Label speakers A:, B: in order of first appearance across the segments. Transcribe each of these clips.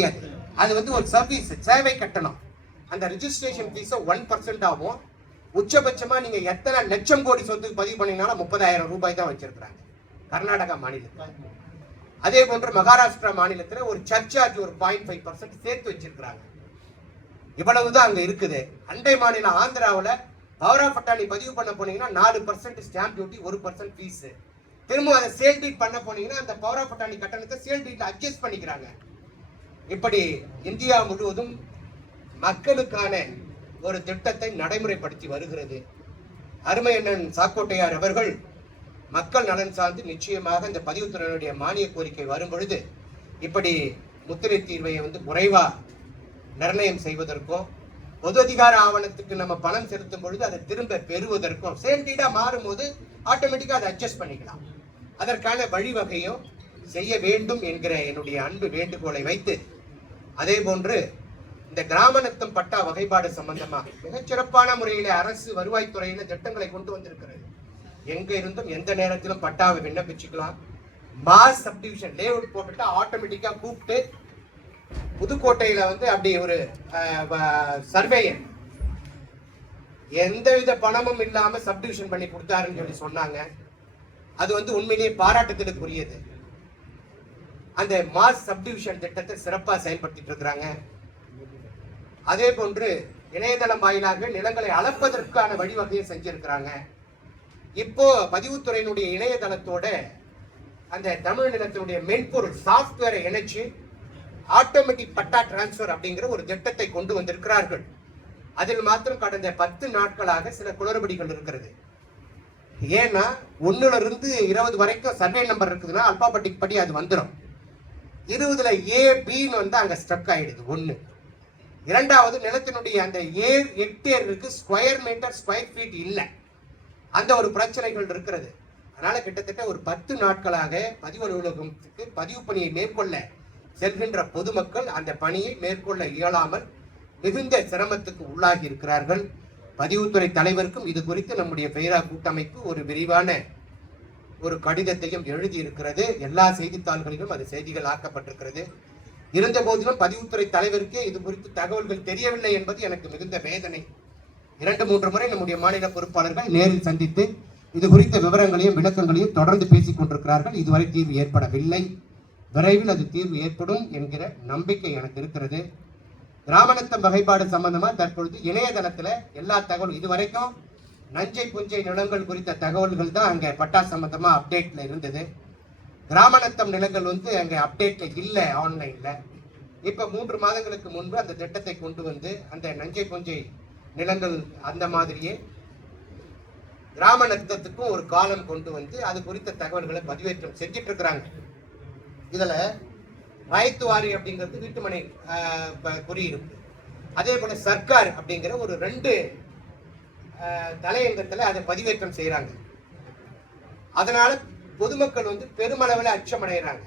A: சேவை அது வந்து ஒரு சர்வீஸ் சேவை கட்டணம். அந்த ரிஜிஸ்ட்ரேஷன் ஃபீஸை ஒன் பர்சன்ட் ஆகும் உச்சபட்சமா நீங்க எத்தனை லட்சம் கோடி சொத்துக்கு பதிவு பண்ணீங்கனாலும் முப்பதாயிரம் ரூபாய் தான் வச்சிருக்கிறாங்க. கர்நாடகா மாநிலத்தில். அதே போன்று மகாராஷ்டிரா மாநிலத்தில் ஒரு சர்ச்சார்ஜ் ஒரு பாயிண்ட் ஃபைவ் பர்சன்ட் சேர்த்து வச்சிருக்கிறாங்க. இவ்வளவுதான் அங்க இருக்குது. அண்டை மாநிலம் ஆந்திராவில் பவர் ஆஃப் அட்டானி பதிவு பண்ண போனீங்கன்னா நாலு பர்சன்ட் ஸ்டாம்ப் டியூட்டி ஒரு பர்சன்ட் ஃபீஸ் திரும்ப அதை சேல் டீட் பண்ண போனீங்கன்னா அந்த பவர் ஆஃப் அட்டானி கட்டணத்தை சேல் டீட்ல அட்ஜஸ்ட் பண்ணிக்கிறாங்க. இப்படி இந்தியா முழுவதும் மக்களுக்கான ஒரு திட்டத்தை நடைமுறைப்படுத்தி வருகிறது. அருமை அண்ணன் சாக்கோட்டையார் அவர்கள் மக்கள் நலன் சார்ந்து நிச்சயமாக இந்த பதிவுத்துறையினுடைய மானிய கோரிக்கை வரும் பொழுது இப்படி முத்திரை தீர்வை வந்து குறைவா நிர்ணயம் செய்வதற்கும் பொது அதிகார ஆவணத்துக்கு நம்ம பணம் செலுத்தும் பொழுது அதை திரும்ப பெறுவதற்கும் செயல்டீடா மாறும்போது ஆட்டோமேட்டிக்கா அதை அட்ஜஸ்ட் பண்ணிக்கலாம். அதற்கான வழிவகையும் செய்ய வேண்டும் என்கிற என்னுடைய அன்பு வேண்டுகோளை வைத்து அதே போன்று இந்த கிராம நத்தம் பட்டா வகைப்பாடு சம்பந்தமா மிகச்சிறப்பான முறையில அரசு வருவாய்த்துறையில திட்டங்களை கொண்டு வந்திருக்கிறது. எங்க இருந்தும் எந்த நேரத்திலும் பட்டாவை விண்ணப்பிச்சுக்கலாம். மாஸ் சப்டிவிஷன் லேஅவுட் போட்டுட்டு ஆட்டோமேட்டிக்கா கூப்பிட்டு புதுக்கோட்டையில வந்து அப்படி ஒரு சர்வேயர் எந்தவித பணமும் இல்லாம சப்டிவிஷன் பண்ணி கொடுத்தாருன்னு சொல்லி சொன்னாங்க. அது வந்து உண்மையிலேயே பாராட்டுதலுக்குரியது. அந்த மாஸ் சப்டிவிஷன் திட்டத்தை சிறப்பாக செயல்படுத்திட்டு இருக்கிறாங்க. அதே போன்று இணையதளம் வாயிலாக நிலங்களை அளப்பதற்கான வழிவகையை செஞ்சிருக்கிறாங்க. இப்போ பதிவுத்துறையினுடைய இணையதளத்தோட அந்த தமிழ் நிலத்தினுடைய மென்பொருள் சாஃப்ட்வேரை இணைச்சு ஆட்டோமேட்டிக் பட்டா டிரான்ஸ்ஃபர் அப்படிங்கிற ஒரு திட்டத்தை கொண்டு வந்திருக்கிறார்கள். அதில் மாத்திரம் கடந்த பத்து நாட்களாக சில குளறுபடிகள் இருக்கிறது. ஏன்னா ஒன்னுல இருந்து இருபது வரைக்கும் சர்வே நம்பர் இருக்குதுன்னா அல்பாபட்டிக் படி அது வந்துடும் இருபதுல ஏ பின்னு வந்து அங்க ஸ்ட்ரக் ஆயிடுது. ஒண்ணு. இரண்டாவது நிலத்தினுடைய அந்த ஏர் ஹெக்டேருக்கு ஸ்கொயர் மீட்டர் ஸ்கொயர் ஃபீட் இல்லை. அந்த ஒரு பிரச்சனைகள் இருக்கிறது. அதனால கிட்டத்தட்ட ஒரு பத்து நாட்களாக பதிவு அலுவலகத்துக்கு பதிவு பணியை மேற்கொள்ள செல்கின்ற பொதுமக்கள் அந்த பணியை மேற்கொள்ள இயலாமல் மிகுந்த சிரமத்துக்கு உள்ளாகி இருக்கிறார்கள். பதிவுத்துறை தலைவருக்கும் இது குறித்து நம்முடைய பெயரா கூட்டமைப்பு ஒரு விரிவான ஒரு கடிதத்தையும் எழுதி இருக்கிறது எல்லா செய்தித்தாள்களிலும் அது செய்திகள் ஆக்கப்பட்டிருக்கிறது. இருந்த போதிலும் பதிவுத்துறை தலைவருக்கே இது குறித்து தகவல்கள் தெரியவில்லை என்பது எனக்கு மிகுந்த வேதனை. இரண்டு மூன்று முறை நம்முடைய மாநில பொறுப்பாளர்கள் நேரில் சந்தித்து இது குறித்த விவரங்களையும் விளக்கங்களையும் தொடர்ந்து பேசிக் கொண்டிருக்கிறார்கள். இதுவரை தீர்வு ஏற்படவில்லை. விரைவில் அது தீர்வு ஏற்படும் என்கிற நம்பிக்கை எனக்கு இருக்கிறது. கிராமநத்தம் வகைப்பாடு சம்பந்தமா தற்பொழுது இணையதளத்துல எல்லா தகவலும் இதுவரைக்கும் நஞ்சை புஞ்சை நிலங்கள் குறித்த தகவல்கள் தான் அங்கே பட்டா சம்பந்தமாக அப்டேட்டில் இருந்தது. கிராமநத்தம் நிலங்கள் வந்து அங்கே அப்டேட்டில் இல்லை ஆன்லைனில் இப்போ மூன்று மாதங்களுக்கு முன்பு அந்த திட்டத்தை கொண்டு வந்து அந்த நஞ்சை புஞ்சை நிலங்கள் அந்த மாதிரியே கிராம நத்தத்துக்கும் ஒரு காலம் கொண்டு வந்து அது குறித்த தகவல்களை பதிவேற்றம் செஞ்சிட்டு இருக்கிறாங்க இதுல ராயத்துவாரி அப்படிங்கிறது வீட்டுமனை ஆஹ், அதே போல சர்க்கார் அப்படிங்கிற ஒரு ரெண்டு தலையங்கத்தில் அதை பதிவேற்றம் செய்கிறாங்க அதனால் பொதுமக்கள் வந்து பெருமளவில் அச்சமடைகிறாங்க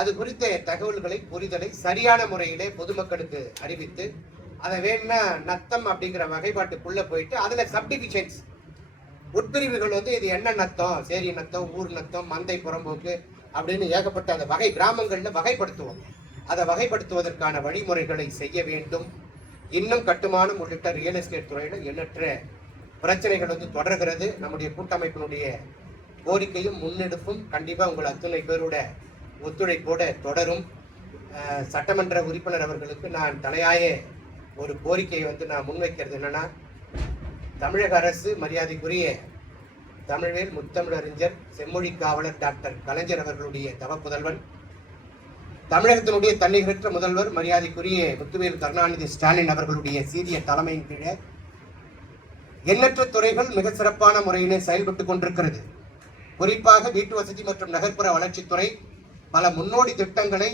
A: அது குறித்த தகவல்களை புரிதலை சரியான முறையிலே பொதுமக்களுக்கு அறிவித்து அதை வேணும்னா நத்தம் அப்படிங்கிற வகைப்பாட்டுக்குள்ளே போயிட்டு அதில் சப்டிவிஷன்ஸ் உட்பிரிவுகள் வந்து இது என்ன நத்தம் சேரி நத்தம் ஊர் நத்தம் மந்தை புறம்போக்கு அப்படின்னு ஏகப்பட்ட அந்த வகை கிராமங்களில் வகைப்படுத்துவோம். அதை வகைப்படுத்துவதற்கான வழிமுறைகளை செய்ய வேண்டும். இன்னும் கட்டுமானம் உள்ளிட்ட ரியல் எஸ்டேட் துறையில எண்ணற்ற பிரச்சனைகள் வந்து தொடர்கிறது. நம்முடைய கூட்டமைப்பினுடைய கோரிக்கையும் முன்னெடுப்பும் கண்டிப்பாக உங்கள் அத்துணை பேரோட ஒத்துழைப்போட தொடரும். சட்டமன்ற உறுப்பினர் அவர்களுக்கு நான் தலையாய ஒரு கோரிக்கையை வந்து நான் முன்வைக்கிறது என்னன்னா தமிழக அரசு மரியாதைக்குரிய தமிழில் முத்தமிழறிஞர் செம்மொழி காவலர் டாக்டர் கலைஞர் அவர்களுடைய தவப்புதல்வன் தமிழகத்தினுடைய தன்னிகரற்ற முதல்வர் மரியாதைக்குரிய முத்துவேல் கருணாநிதி ஸ்டாலின் அவர்களுடைய சீரிய தலைமையின் கீழே எண்ணற்ற துறைகள் மிக சிறப்பான முறையிலே செயல்பட்டு கொண்டிருக்கிறது. குறிப்பாக வீட்டு வசதி மற்றும் நகர்ப்புற வளர்ச்சித்துறை பல முன்னோடி திட்டங்களை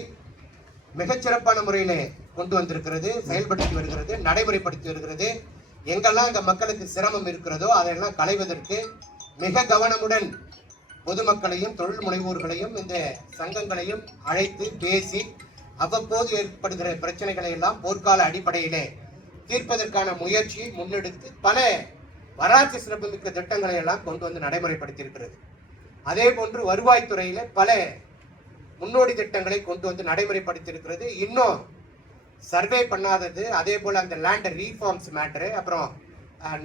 A: மிகச்சிறப்பான முறையிலே கொண்டு வந்திருக்கிறது செயல்படுத்தி வருகிறது நடைமுறைப்படுத்தி வருகிறது. எங்கெல்லாம் இந்த மக்களுக்கு சிரமம் இருக்கிறதோ அதையெல்லாம் களைவதற்கு மிக கவனமுடன் பொதுமக்களையும் தொழில் முனைவோர்களையும் இந்த சங்கங்களையும் அழைத்து பேசி அவ்வப்போது ஏற்படுகிற பிரச்சனைகளை எல்லாம் போர்க்கால அடிப்படையிலே தீர்ப்பதற்கான முயற்சியை முன்னெடுத்து பல வரலாற்று சிறப்புமிக்க திட்டங்களை எல்லாம் கொண்டு வந்து நடைமுறைப்படுத்தியிருக்கிறது. அதே போன்று வருவாய்த்துறையில பல முன்னோடி திட்டங்களை கொண்டு வந்து நடைமுறைப்படுத்தியிருக்கிறது. இன்னும் சர்வே பண்ணாதது அதே போல அந்த லேண்ட் ரீஃபார்ம்ஸ் மேட்ரு அப்புறம்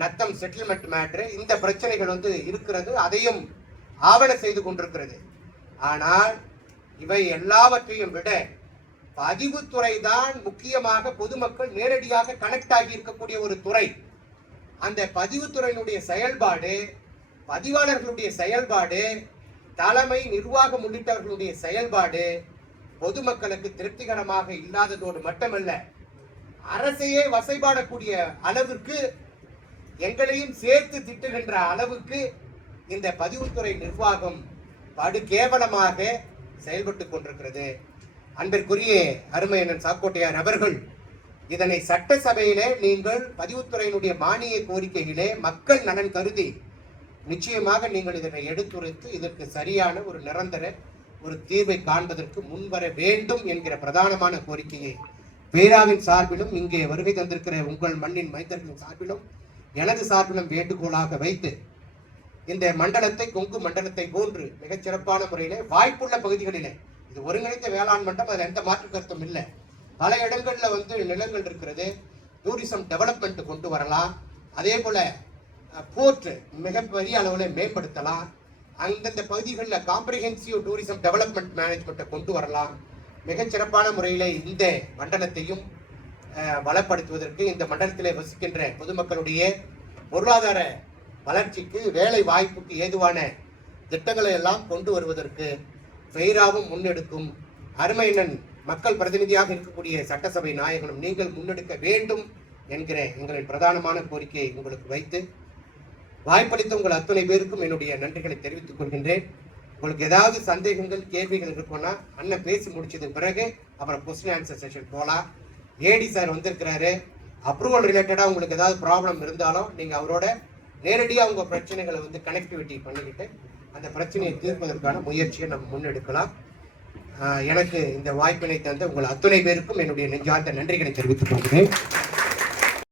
A: நத்தம் செட்டில்மெண்ட் மேட்ரு இந்த பிரச்சனைகள் வந்து இருக்கிறது. அதையும் ஆவண செய்து கொண்டிருக்கிறது. ஆனால் இவை எல்லாவற்றையும் விட பதிவுத்துறை தான் முக்கியமாக பொதுமக்கள் நேரடியாக கனெக்ட் ஆகி இருக்கக்கூடிய ஒரு துறை. அந்த பதிவுத்துறையினுடைய செயல்பாடு பதிவாளர்களுடைய செயல்பாடு தலைமை நிர்வாகம் உள்ளிட்டவர்களுடைய செயல்பாடு பொதுமக்களுக்கு திருப்திகரமாக இல்லாததோடு மட்டுமல்ல அரசையே வசைபாடக்கூடிய அளவுக்கு எங்களையும் சேர்த்து திட்டுகின்ற அளவுக்கு இந்த பதிவுத்துறை நிர்வாகம் படு கேவலமாக செயல்பட்டு கொண்டிருக்கிறது. அன்பிற்குரிய அருமையண்ணன் சாக்கோட்டையார் அவர்கள் இதனை சட்டசபையிலே நீங்கள் பதிவுத்துறையினுடைய மானிய கோரிக்கையிலே மக்கள் நலன் கருதி நிச்சயமாக நீங்கள் இதனை எடுத்துரைத்து இதற்கு சரியான ஒரு நிரந்தர ஒரு தீர்வை காண்பதற்கு முன்வர வேண்டும் என்கிற பிரதானமான கோரிக்கையை பேராவின் சார்பிலும் இங்கே வருகை தந்திருக்கிற உங்கள் மண்ணின் மைந்தர்களின் சார்பிலும் எனது சார்பிலும் வேண்டுகோளாக வைத்து இந்த மண்டலத்தை கொங்கு மண்டலத்தை போன்று மிகச் சிறப்பான முறையிலே வாய்ப்புள்ள பகுதிகளிலே இது ஒருங்கிணைந்த வேளாண் மண்டலம் அதில் எந்த மாற்று கருத்தும் இல்லை. பல இடங்களில் வந்து நிலங்கள் இருக்கிறது டூரிசம் டெவலப்மெண்ட் கொண்டு வரலாம். அதே போல போர்ட் மிகப்பெரிய அளவில் மேம்படுத்தலாம். அந்தந்த பகுதிகளில் காம்ப்ரிஹென்சிவ் டூரிசம் டெவலப்மெண்ட் மேனேஜ்மெண்ட்டை கொண்டு வரலாம். மிகச் சிறப்பான முறையில் இந்த மண்டலத்தையும் வளப்படுத்துவதற்கு இந்த மண்டலத்திலே வசிக்கின்ற பொதுமக்களுடைய பொருளாதார வளர்ச்சிக்கு வேலை வாய்ப்புக்கு ஏதுவான திட்டங்களை எல்லாம் கொண்டு வருவதற்கு ஃபெய்ராவும் முன்னெடுக்கும் அருமையினன் மக்கள் பிரதிநிதியாக இருக்கக்கூடிய சட்டசபை நாயகனும் நீங்கள் முன்னெடுக்க வேண்டும் என்கிற எங்களின் பிரதானமான கோரிக்கையை உங்களுக்கு வைத்து வாய்ப்பளித்த உங்கள் அத்தனை பேருக்கும் என்னுடைய நன்றிகளை தெரிவித்துக் கொள்கின்றேன். உங்களுக்கு ஏதாவது சந்தேகங்கள் கேள்விகள் இருக்குன்னா அண்ணன் பேசி முடிச்சதுக்கு பிறகு அப்புறம் கொஸ்டின் ஆன்சர் செஷன் போகலாம் ஏடி சார் வந்திருக்கிறாரு. அப்ரூவல் ரிலேட்டடாக உங்களுக்கு ஏதாவது ப்ராப்ளம் இருந்தாலும் நீங்கள் அவரோட நேரடியாக உங்கள் பிரச்சனைகளை வந்து கனெக்டிவிட்டி பண்ணிக்கிட்டு அந்த பிரச்சனையை தீர்ப்பதற்கான முயற்சியை நம்ம முன்னெடுக்கலாம். எனக்கு இந்த வாய்ப்பினை தந்த உங்கள் அத்துணை பேருக்கும் என்னுடைய நெஞ்சார்ந்த நன்றிகளை தெரிவித்துக் கொள்கிறேன்.